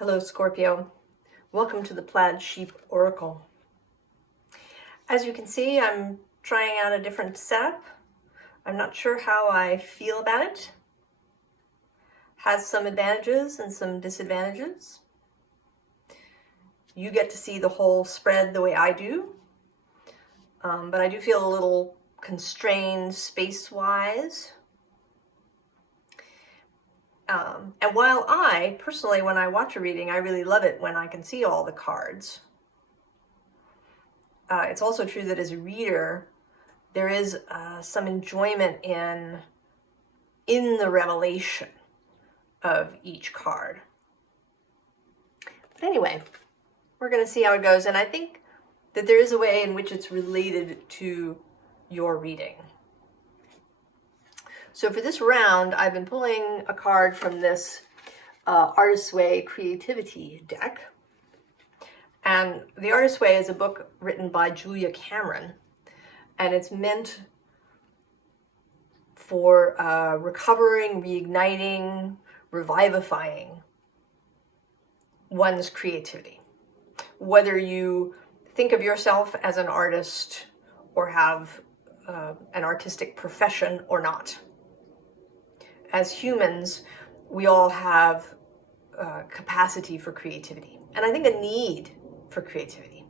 Hello, Scorpio. Welcome to the Plaid Sheep Oracle. As you can see, I'm trying out a different setup. I'm not sure how I feel about it. Has some advantages and some disadvantages. You get to see the whole spread the way I do, but I do feel a little constrained space-wise. And while I, personally, when I watch a reading, I really love it when I can see all the cards. It's also true that as a reader, there is some enjoyment in the revelation of each card. But anyway, we're going to see how it goes. And I think that there is a way in which it's related to your reading. So for this round, I've been pulling a card from this Artist's Way Creativity deck. And The Artist's Way is a book written by Julia Cameron, and it's meant for recovering, reigniting, revivifying one's creativity. Whether you think of yourself as an artist or have an artistic profession or not. As humans, we all have capacity for creativity, and I think a need for creativity.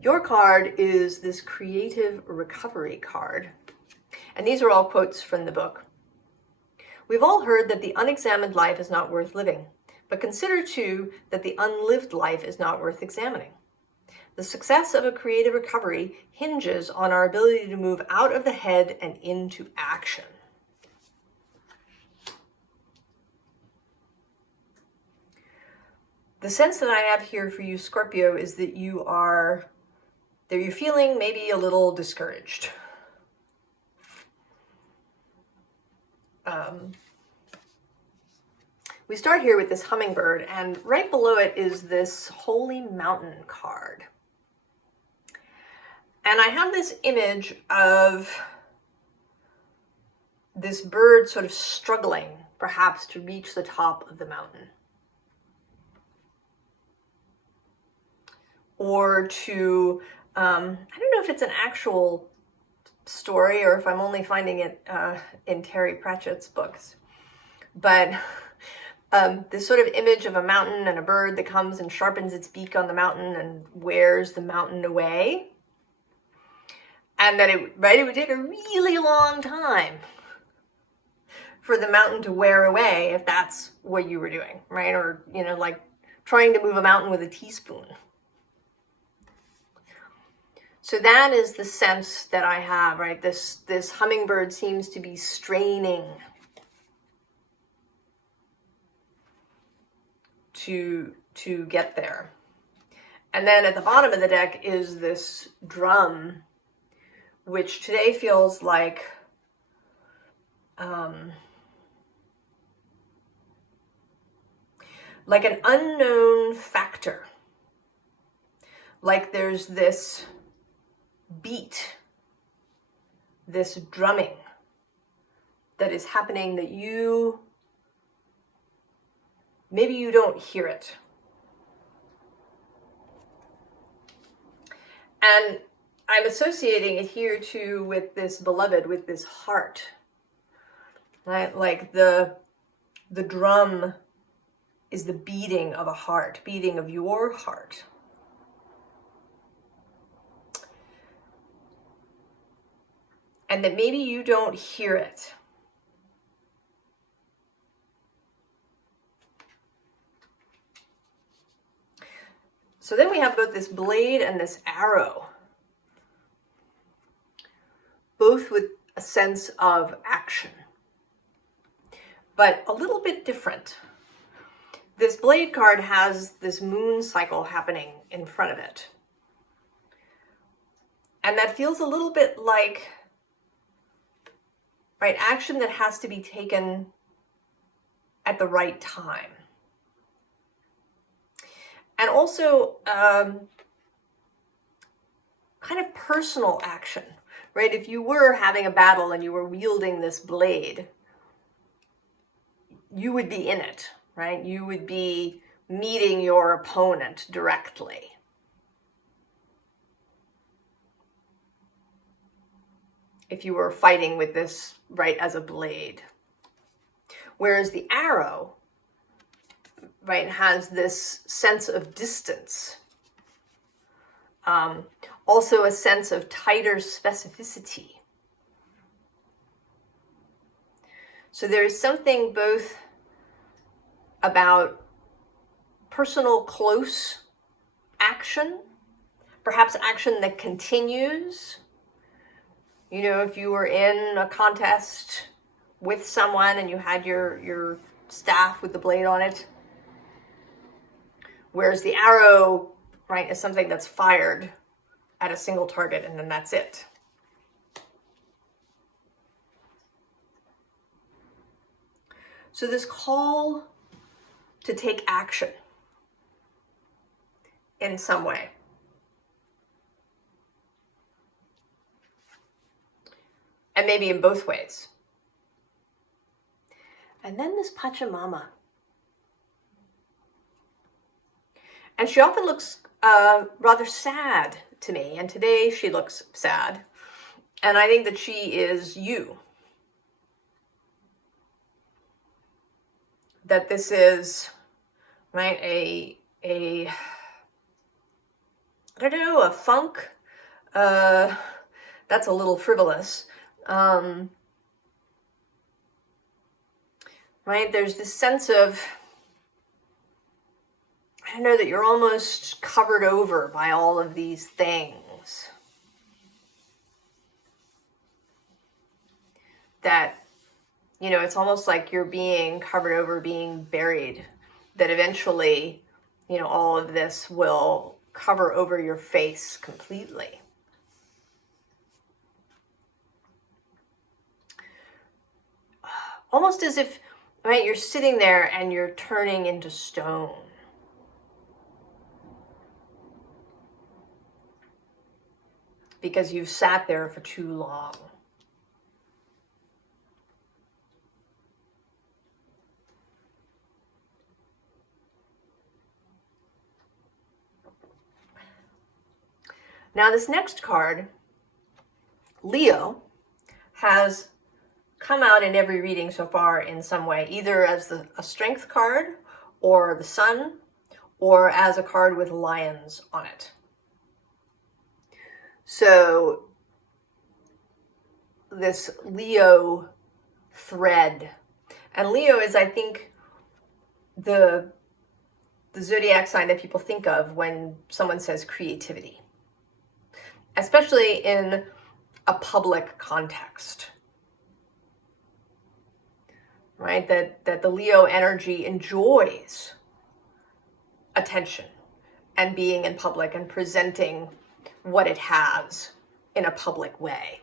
Your card is this creative recovery card, and these are all quotes from the book. We've all heard that the unexamined life is not worth living, but consider too that the unlived life is not worth examining. The success of a creative recovery hinges on our ability to move out of the head and into action. The sense that I have here for you, Scorpio, is that you're feeling maybe a little discouraged. We start here with this hummingbird, and right below it is this Holy Mountain card. And I have this image of this bird sort of struggling, perhaps, to reach the top of the mountain. Or to, I don't know if it's an actual story or if I'm only finding it in Terry Pratchett's books. But this sort of image of a mountain and a bird that comes and sharpens its beak on the mountain and wears the mountain away. And that it would take a really long time for the mountain to wear away if that's what you were doing, right? Or, like trying to move a mountain with a teaspoon. So that is the sense that I have, right? This hummingbird seems to be straining to get there. And then at the bottom of the deck is this drum, which today feels like an unknown factor. Like there's this beat, this drumming that is happening that maybe you don't hear it. And I'm associating it here too with this beloved, with this heart, right? Like the drum is the beating of a heart, beating of your heart. And that maybe you don't hear it. So then we have both this blade and this arrow, both with a sense of action, but a little bit different. This blade card has this moon cycle happening in front of it. And that feels a little bit like, right, action that has to be taken at the right time. And also kind of personal action, right? If you were having a battle and you were wielding this blade, you would be in it, right? You would be meeting your opponent directly. If you were fighting with this, right, as a blade. Whereas the arrow, right, has this sense of distance. Also a sense of tighter specificity. So there's something both about personal close action, perhaps action that continues. You know, if you were in a contest with someone and you had your staff with the blade on it, whereas the arrow, right, is something that's fired at a single target and then that's it. So this call to take action in some way. And maybe in both ways. And then this Pachamama. And she often looks rather sad to me. And today she looks sad. And I think that she is you. That this is, right, a I don't know, a funk. That's a little frivolous. Right, there's this sense of, I don't know, that you're almost covered over by all of these things. That, you know, it's almost like you're being covered over, being buried. That eventually, you know, all of this will cover over your face completely. Almost as if, right, you're sitting there and you're turning into stone. Because you've sat there for too long. Now this next card, Leo, has come out in every reading so far in some way, either as a strength card, or the sun, or as a card with lions on it. So this Leo thread, and Leo is, I think, the zodiac sign that people think of when someone says creativity, especially in a public context. Right? That the Leo energy enjoys attention and being in public and presenting what it has in a public way.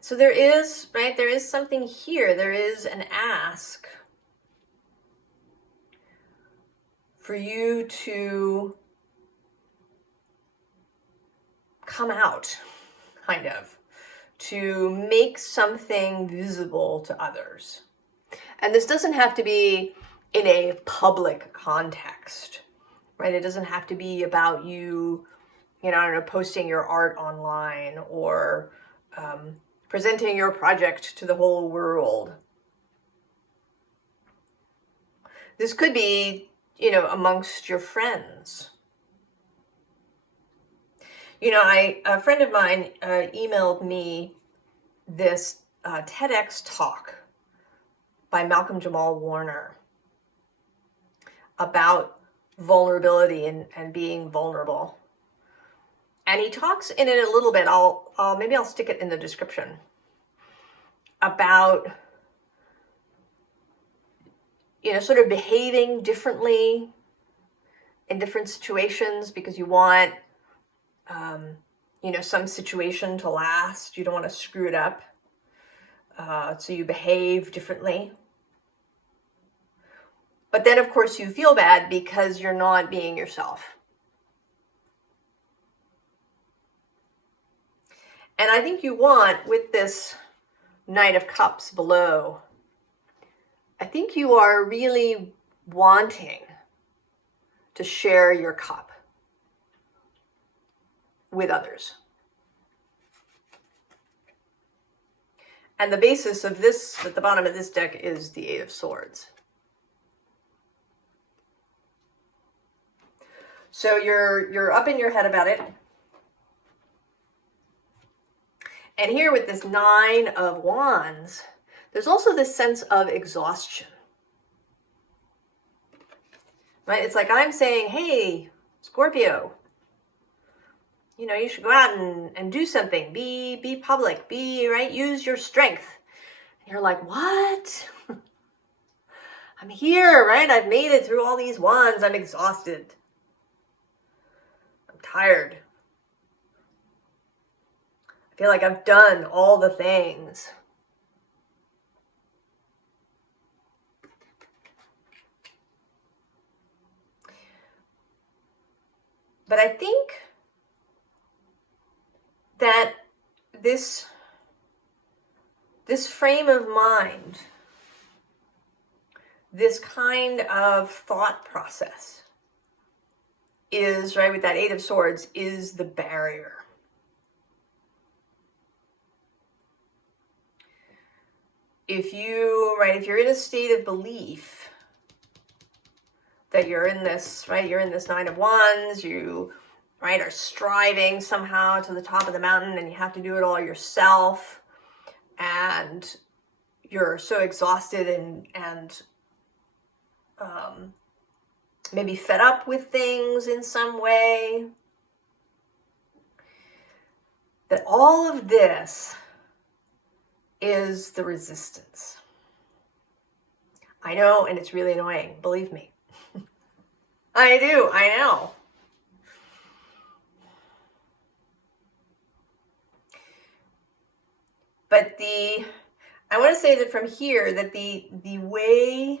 So there is, right, there is something here. There is an ask for you to come out, kind of, to make something visible to others. And this doesn't have to be in a public context, right? It doesn't have to be about you, I don't know, posting your art online or presenting your project to the whole world. This could be, amongst your friends. A friend of mine emailed me this TEDx talk by Malcolm Jamal Warner about vulnerability and being vulnerable. And he talks in it a little bit, maybe I'll stick it in the description, about, sort of behaving differently in different situations because you want, some situation to last. You don't want to screw it up. So you behave differently. But then, of course, you feel bad because you're not being yourself. And I think you want, with this Knight of Cups below, I think you are really wanting to share your cup with others. And the basis of this, at the bottom of this deck, is the Eight of Swords. So you're up in your head about it. And here with this Nine of Wands, there's also this sense of exhaustion. Right? It's like I'm saying, hey, Scorpio, you know, you should go out and do something. Be public. Right? Use your strength. And you're like, what? I'm here, right? I've made it through all these wands. I'm exhausted. I'm tired. I feel like I've done all the things. But I think that this frame of mind, this kind of thought process is, right, with that Eight of Swords, is the barrier. If you're in a state of belief that you're in this, right, you're in this Nine of Wands, you, right, are striving somehow to the top of the mountain and you have to do it all yourself, and you're so exhausted and maybe fed up with things in some way, that all of this is the resistance. I know, and it's really annoying, believe me. I do, I know. But I want to say that from here, that the way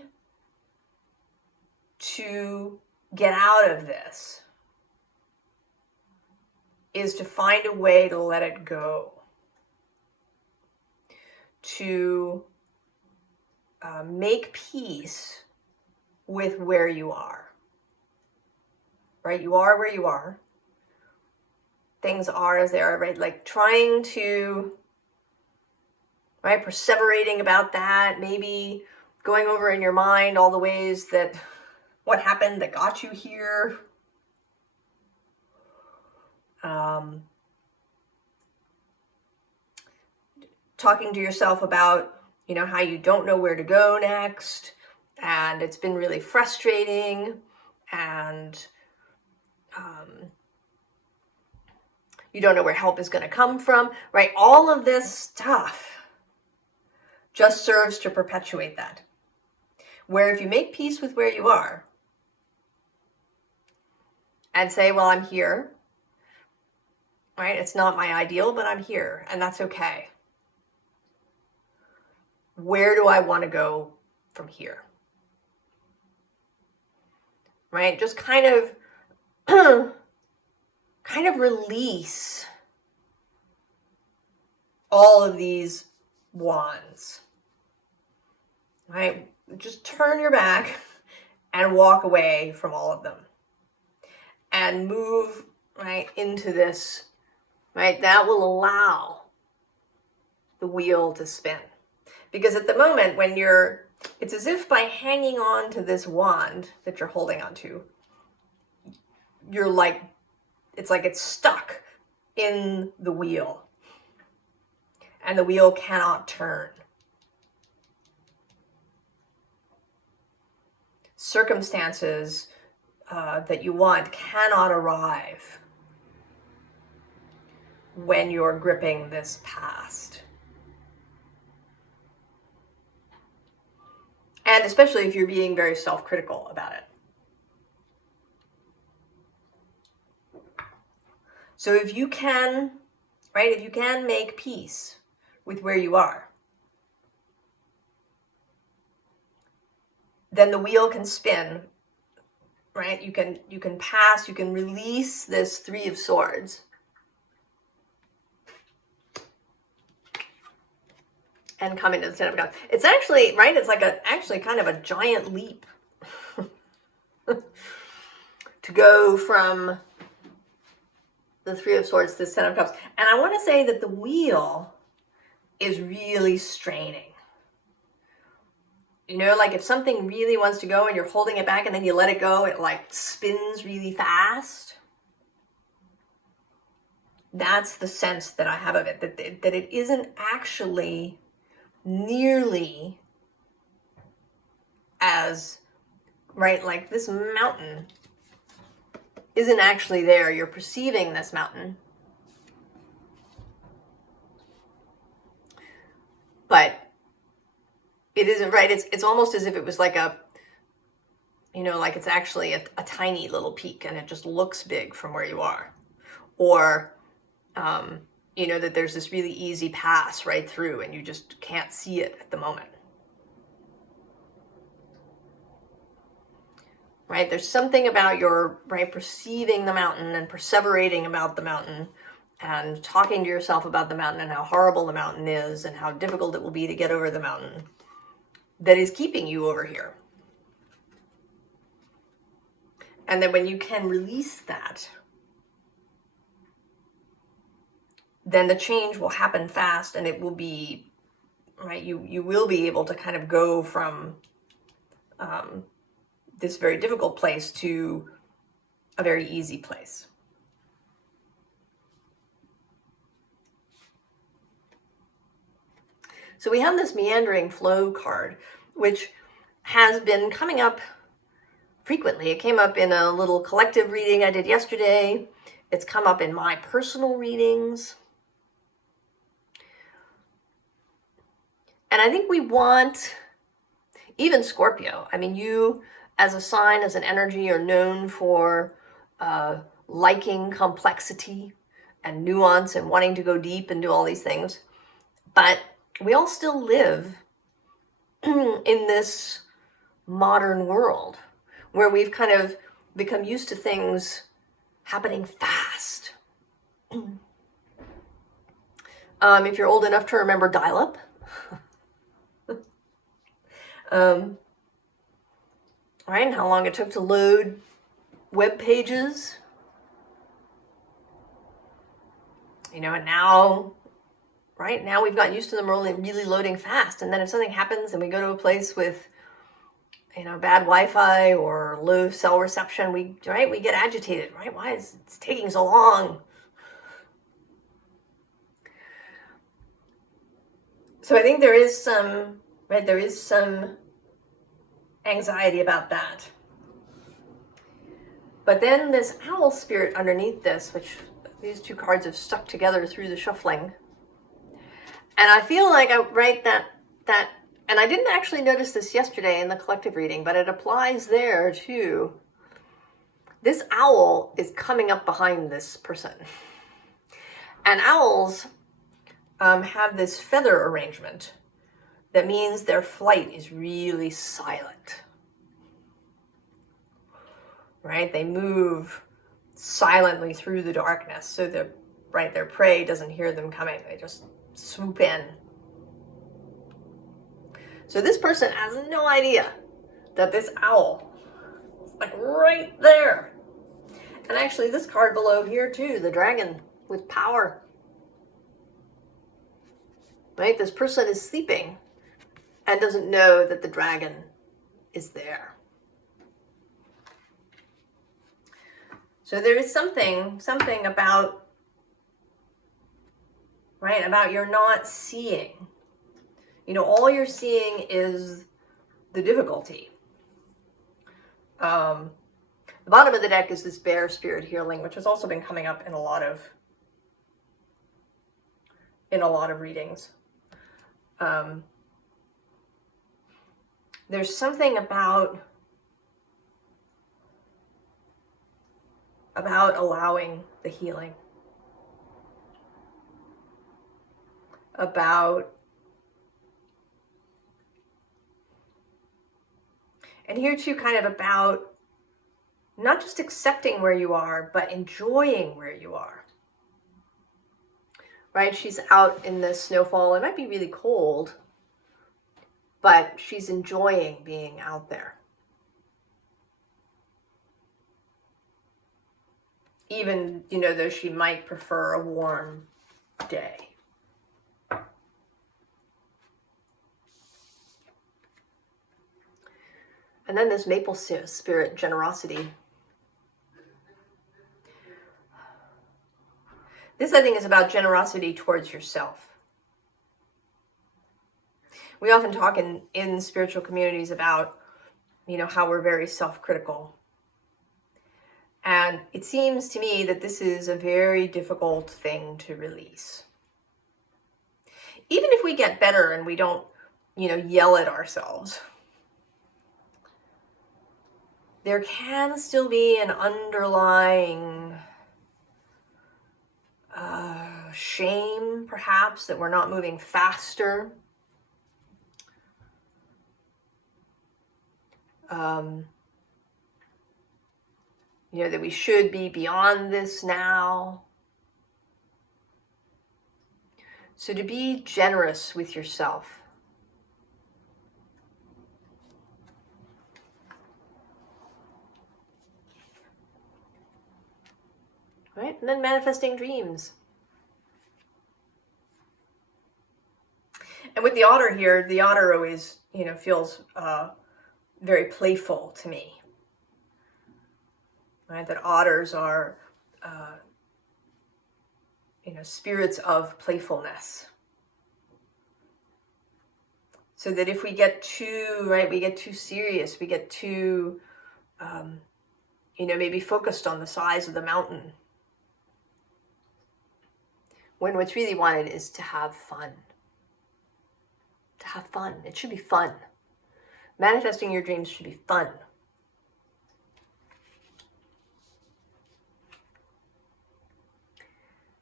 to get out of this is to find a way to let it go. To make peace with where you are. Right? You are where you are. Things are as they are, right? Like trying to, right, perseverating about that, maybe going over in your mind all the ways that what happened that got you here. Talking to yourself about, you know, how you don't know where to go next, and it's been really frustrating, and you don't know where help is going to come from, right? All of this stuff just serves to perpetuate that. Where if you make peace with where you are and say, well, I'm here, right? It's not my ideal, but I'm here, and that's okay. Where do I want to go from here? Right? Just kind of release all of these wands. Right? Just turn your back and walk away from all of them. And move, right, into this, right? That will allow the wheel to spin. Because at the moment when it's as if by hanging on to this wand that you're holding onto, you're like, it's like it's stuck in the wheel. And the wheel cannot turn. Circumstances that you want cannot arrive when you're gripping this past. And especially if you're being very self-critical about it. So if you can, right, if you can make peace with where you are, then the wheel can spin, right? You can pass, you can release this Three of Swords. and coming to the Ten of Cups. It's actually, right, it's like actually kind of a giant leap to go from the Three of Swords to the Ten of Cups. And I want to say that the wheel is really straining. You know, like if something really wants to go and you're holding it back and then you let it go, it like spins really fast. That's the sense that I have of it, that it isn't actually nearly as, right, like this mountain isn't actually there. You're perceiving this mountain, but it isn't, right? It's almost as if it was like a, you know, like it's actually a tiny little peak and it just looks big from where you are. Or, you know, that there's this really easy pass right through and you just can't see it at the moment. Right? There's something about your, right, perceiving the mountain and perseverating about the mountain and talking to yourself about the mountain and how horrible the mountain is and how difficult it will be to get over the mountain that is keeping you over here. And then when you can release that, then the change will happen fast and it will be, right, you will be able to kind of go from this very difficult place to a very easy place. So we have this meandering flow card, which has been coming up frequently. It came up in a little collective reading I did yesterday. It's come up in my personal readings. And I think we want, even Scorpio, I mean, you as a sign, as an energy, are known for liking complexity and nuance and wanting to go deep and do all these things. But we all still live in this modern world where we've kind of become used to things happening fast. If you're old enough to remember dial-up, right, and how long it took to load web pages. You know, and now, right, now we've gotten used to them really loading fast. And then if something happens and we go to a place with, you know, bad Wi-Fi or low cell reception, we get agitated, right? Why is it taking so long? So I think there is some, right, there is some anxiety about that. But then this owl spirit underneath this, which these two cards have stuck together through the shuffling. And I feel like that, and I didn't actually notice this yesterday in the collective reading, but it applies there too. This owl is coming up behind this person. And owls have this feather arrangement that means their flight is really silent. Right? They move silently through the darkness so that, right, their prey doesn't hear them coming. They just swoop in. So this person has no idea that this owl is like right there. And actually this card below here too, the dragon with power. Right? This person is sleeping and doesn't know that the dragon is there. So there is something about, right, about you're not seeing. You know, all you're seeing is the difficulty. The bottom of the deck is this bear spirit healing, which has also been coming up in a lot of readings. There's something about allowing the healing, and here too kind of about not just accepting where you are, but enjoying where you are. Right? She's out in the snowfall. It might be really cold, but she's enjoying being out there. Even, though she might prefer a warm day. And then this maple spirit, generosity. This, I think, is about generosity towards yourself. We often talk in spiritual communities about, how we're very self-critical. And it seems to me that this is a very difficult thing to release. Even if we get better and we don't, yell at ourselves, there can still be an underlying shame, perhaps, that we're not moving faster. That we should be beyond this now. So to be generous with yourself. Right? And then manifesting dreams. And with the otter here, the otter always, feels very playful to me. Right? That otters are, spirits of playfulness. So that if we get too serious, we get too, maybe focused on the size of the mountain. When what's really wanted is to have fun. To have fun. It should be fun. Manifesting your dreams should be fun.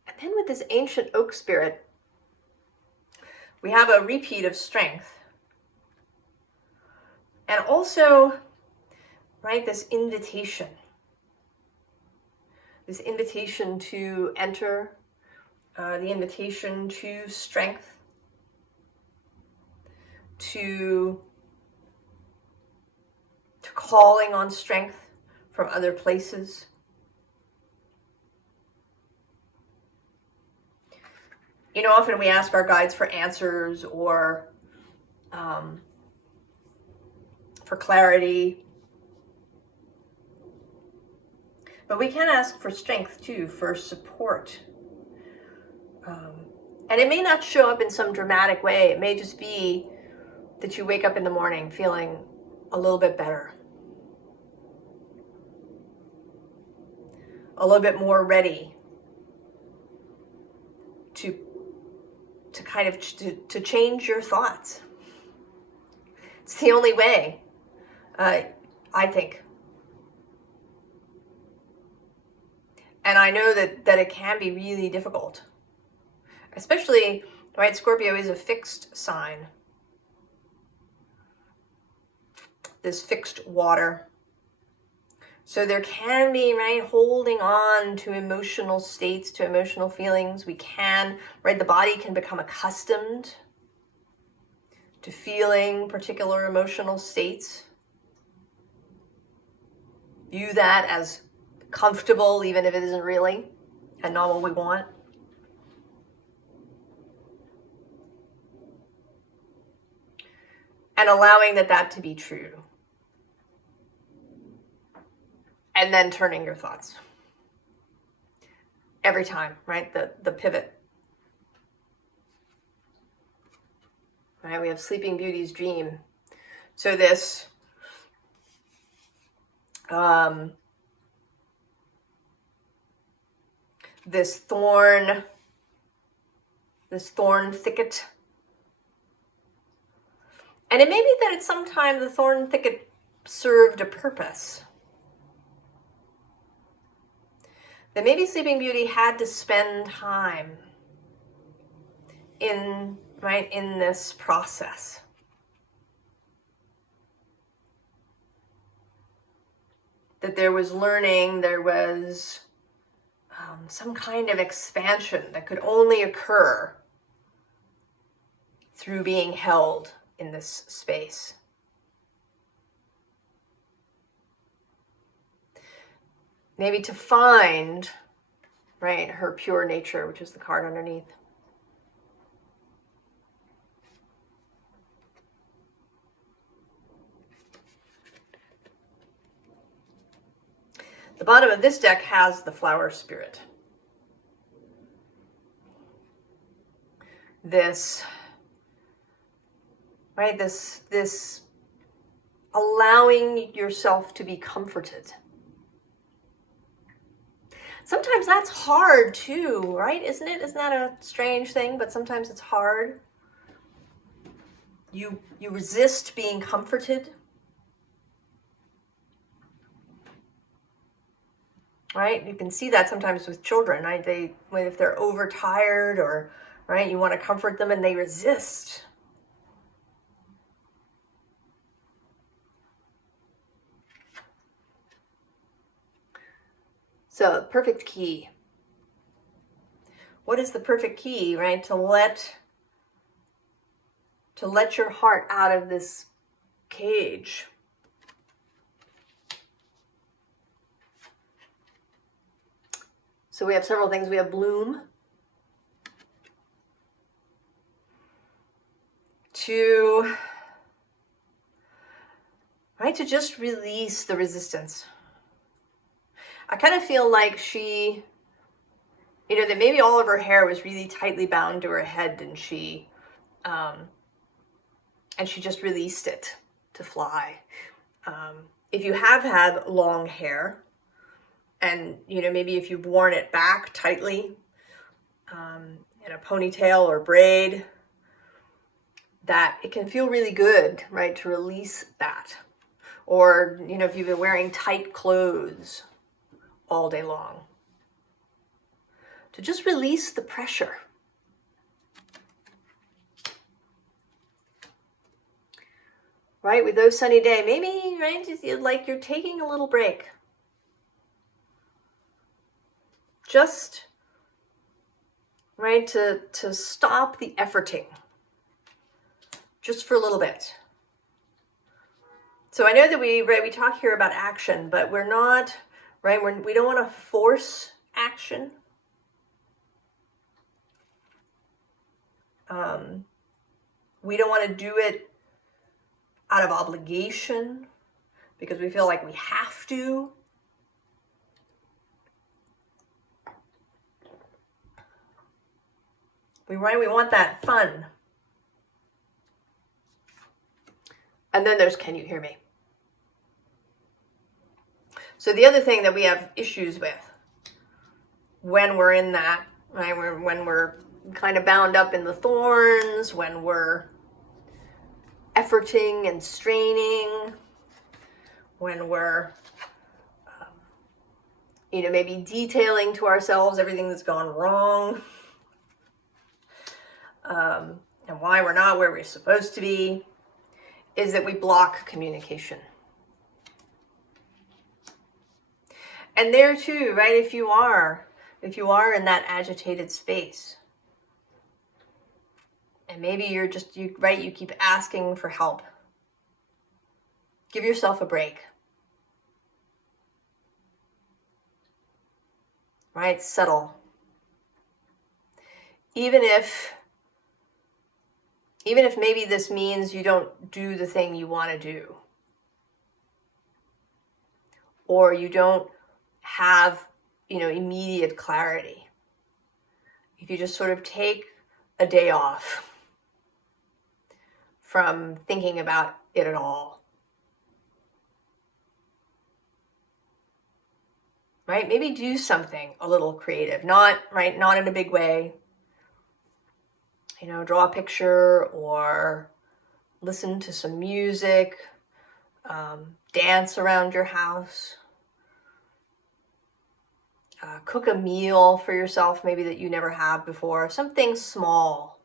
And then with this ancient oak spirit, we have a repeat of strength. And also, this invitation. This invitation to enter, the invitation to strength, to calling on strength from other places. Often we ask our guides for answers or for clarity. But we can ask for strength too, for support. And it may not show up in some dramatic way. It may just be that you wake up in the morning feeling a little bit better. A little bit more ready to change your thoughts. It's the only way, I think. And I know that it can be really difficult. Especially, Scorpio is a fixed sign. This fixed water. So there can be, holding on to emotional states, to emotional feelings. We can, the body can become accustomed to feeling particular emotional states. View that as comfortable, even if it isn't really, and not what we want. And allowing that to be true. And then turning your thoughts. Every time, the pivot. We have Sleeping Beauty's dream. So this this thorn thicket. And it may be that at some time the thorn thicket served a purpose. That maybe Sleeping Beauty had to spend time in this process. That there was learning, there was some kind of expansion that could only occur through being held in this space. Maybe to find, right, her pure nature, which is the card underneath. The bottom of this deck has the flower spirit. This, right, this allowing yourself to be comforted. Sometimes that's hard too, right? Isn't it? Isn't that a strange thing? But sometimes it's hard. You resist being comforted. Right? You can see that sometimes with children, right? If they're overtired or, right, you want to comfort them and they resist. So, perfect key. What is the perfect key, right? To let your heart out of this cage. So we have several things. We have bloom. To just release the resistance. I kind of feel like she, that maybe all of her hair was really tightly bound to her head, and she just released it to fly. If you have had long hair, and maybe if you've worn it back tightly in a ponytail or braid, that it can feel really good, right, to release that. Or if you've been wearing tight clothes all day long, to just release the pressure. Right, with those sunny days, maybe, right, like you're taking a little break. Just, right, to stop the efforting. Just for a little bit. So I know that we talk here about action, but we're not, right, we don't want to force action. We don't want to do it out of obligation because we feel like we have to. We want that fun. And then there's, can you hear me? So the other thing that we have issues with when we're in that, right, when we're kind of bound up in the thorns, when we're efforting and straining, when we're, maybe detailing to ourselves everything that's gone wrong, and why we're not where we're supposed to be, is that we block communication. And there too, right, if you are in that agitated space, and maybe you keep asking for help, give yourself a break. Right, settle. Even if maybe this means you don't do the thing you want to do, or you don't have, immediate clarity. If you just sort of take a day off from thinking about it at all, right? Maybe do something a little creative, not in a big way. Draw a picture or listen to some music, dance around your house, cook a meal for yourself, maybe that you never had before, something small,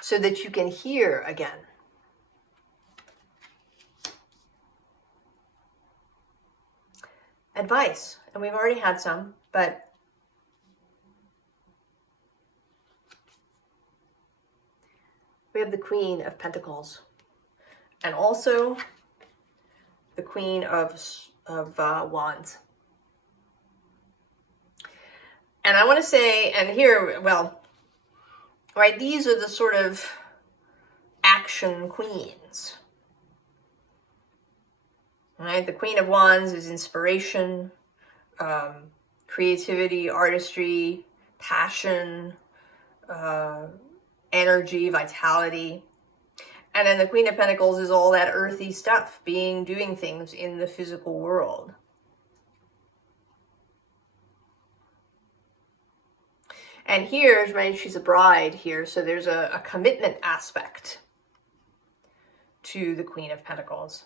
so that you can hear again. Advice, and we've already had some, but we have the Queen of Pentacles, and also the Queen of Wands. And I want to say, and here, well, right, these are the sort of action queens. Right, the Queen of Wands is inspiration, creativity, artistry, passion, energy, vitality. And then the Queen of Pentacles is all that earthy stuff, doing things in the physical world. And here, right, she's a bride here, so there's a commitment aspect to the Queen of Pentacles.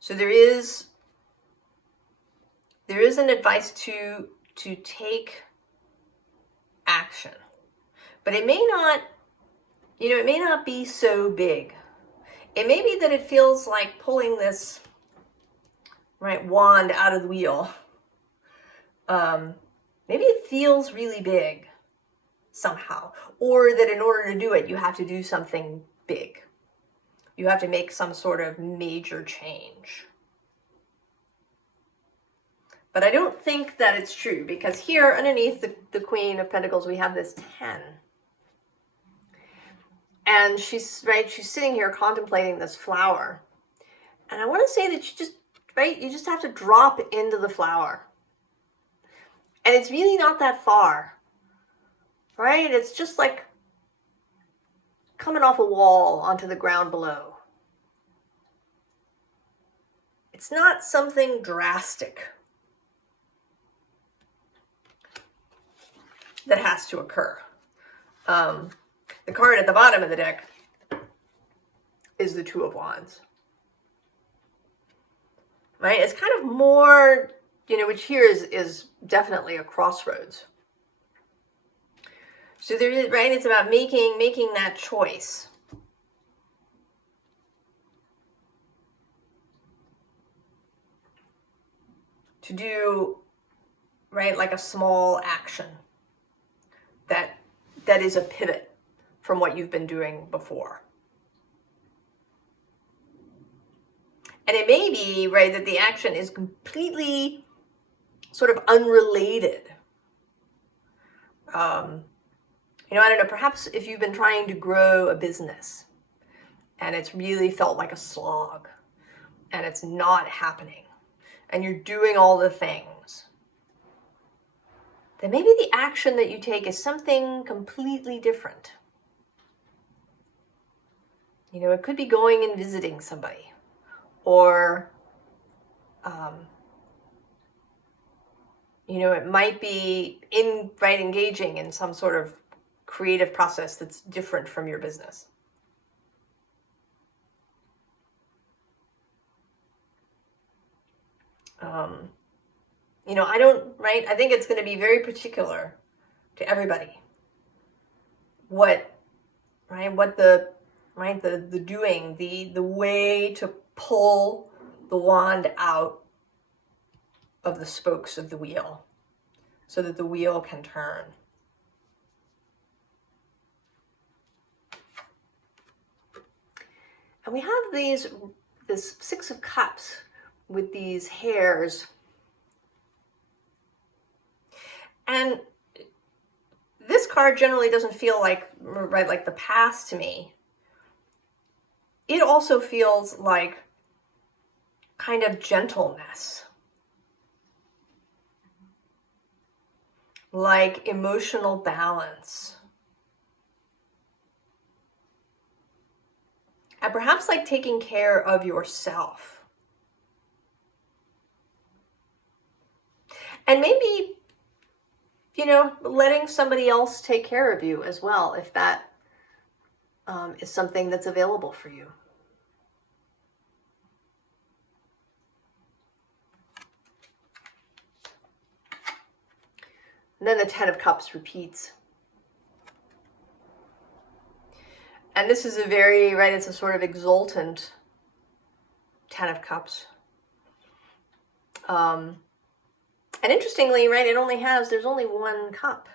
So there is an advice to take action, but it may not, it may not be so big. It may be that it feels like pulling this, right, wand out of the wheel. Maybe it feels really big somehow, or that in order to do it, you have to do something big. You have to make some sort of major change. But I don't think that it's true, because here underneath the Queen of Pentacles, we have this 10. And she's sitting here contemplating this flower. And I want to say that you just have to drop into the flower. And it's really not that far, right? It's just like coming off a wall onto the ground below. It's not something drastic that has to occur. The card at the bottom of the deck is the Two of Wands. Right? It's kind of more, which here is definitely a crossroads. So there is, right? It's about making that choice. To do, right, like a small action that is a pivot from what you've been doing before. And it may be, right, that the action is completely sort of unrelated. I don't know, perhaps if you've been trying to grow a business and it's really felt like a slog and it's not happening and you're doing all the things, then maybe the action that you take is something completely different. It could be going and visiting somebody, or, it might be engaging in some sort of creative process that's different from your business. I think it's going to be very particular to everybody. The doing, the way to pull the wand out of the spokes of the wheel so that the wheel can turn. And we have this Six of Cups with these hairs. And this card generally doesn't feel like the past to me. It also feels like kind of gentleness, like emotional balance, and perhaps like taking care of yourself. And maybe, letting somebody else take care of you as well, if that is something that's available for you. And then the Ten of Cups repeats. And this is it's a sort of exultant Ten of Cups. And interestingly, there's only one cup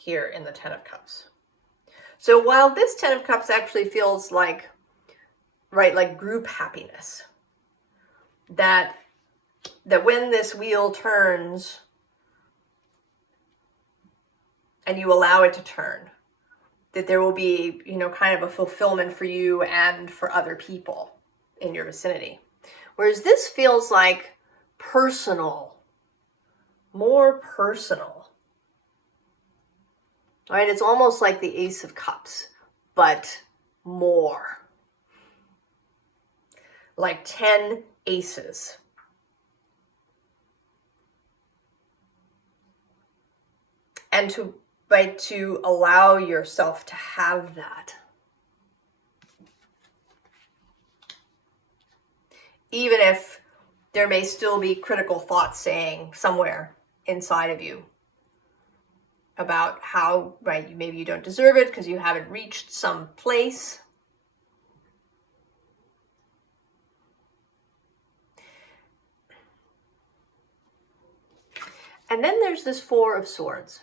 here in the Ten of Cups. So while this Ten of Cups actually feels like, right, like group happiness, that when this wheel turns and you allow it to turn, that there will be, you know, kind of a fulfillment for you and for other people in your vicinity. Whereas this feels like personal, more personal. Right? It's almost like the Ace of Cups, but more. Like 10 aces. And to allow yourself to have that. Even if there may still be critical thoughts saying somewhere inside of you about how, right, maybe you don't deserve it because you haven't reached some place. And then there's this Four of Swords,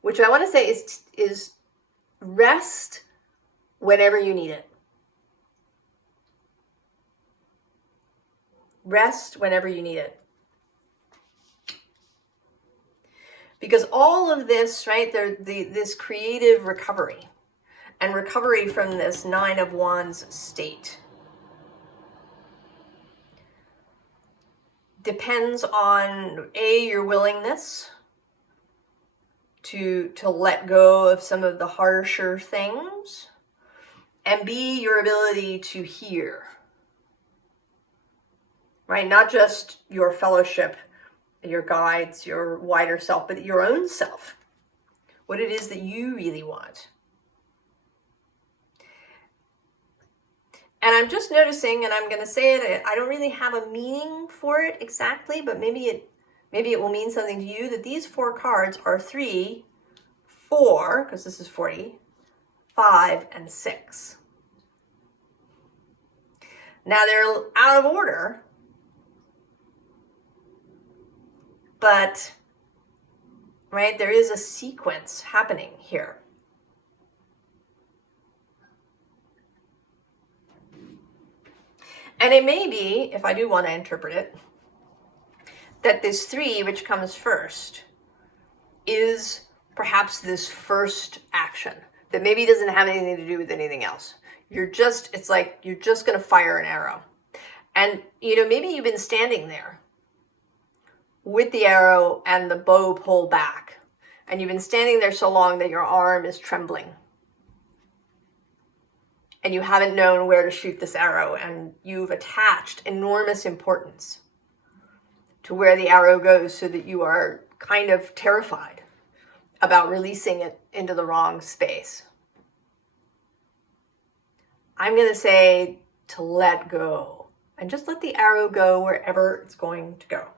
which I want to say is rest whenever you need it. Rest whenever you need it. Because all of this, right, this creative recovery and recovery from this Nine of Wands state depends on your willingness to let go of some of the harsher things, and your ability to hear, right? Not just your fellowship, your guides, your wider self, but your own self, what it is that you really want. And I'm just noticing, and I'm going to say it, I don't really have a meaning for it exactly, but maybe it will mean something to you, that these 4 cards are 3, 4, because this is 40, 5, and 6. Now they're out of order, but, right, there is a sequence happening here. And it may be, if I do want to interpret it, that this 3, which comes first, is perhaps this first action that maybe doesn't have anything to do with anything else. It's like you're just going to fire an arrow. And, you know, maybe you've been standing there with the arrow and the bow pulled back. And you've been standing there so long that your arm is trembling. And you haven't known where to shoot this arrow, and you've attached enormous importance to where the arrow goes, so that you are kind of terrified about releasing it into the wrong space. I'm going to say to let go, and just let the arrow go wherever it's going to go.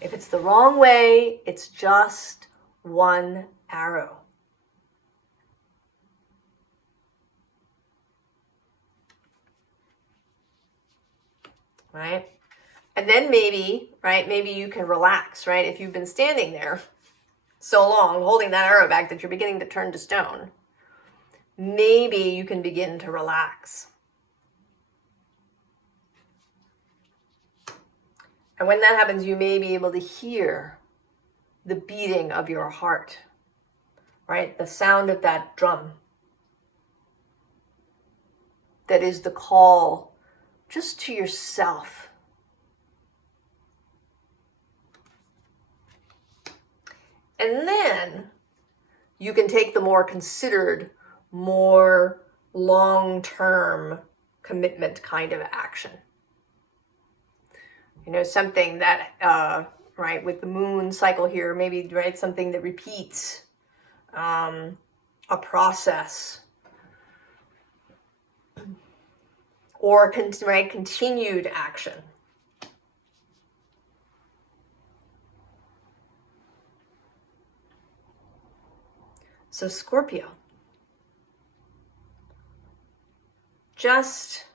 If it's the wrong way, it's just one arrow. Right? And then maybe you can relax, right? If you've been standing there so long, holding that arrow back that you're beginning to turn to stone, maybe you can begin to relax. And when that happens, you may be able to hear the beating of your heart, right? The sound of that drum. That is the call just to yourself. And then you can take the more considered, more long-term commitment kind of action. You know, something that, right, with the moon cycle here, maybe, right, something that repeats, a process, or continued action. So Scorpio, just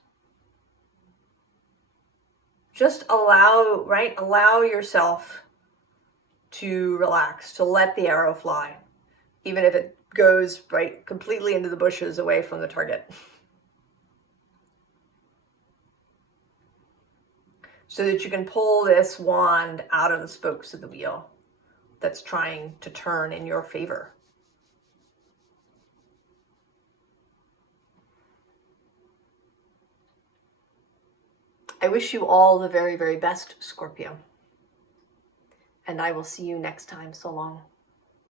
allow yourself to relax, to let the arrow fly, even if it goes right completely into the bushes away from the target. So that you can pull this wand out of the spokes of the wheel that's trying to turn in your favor. I wish you all the very, very best, Scorpio. And I will see you next time. So long.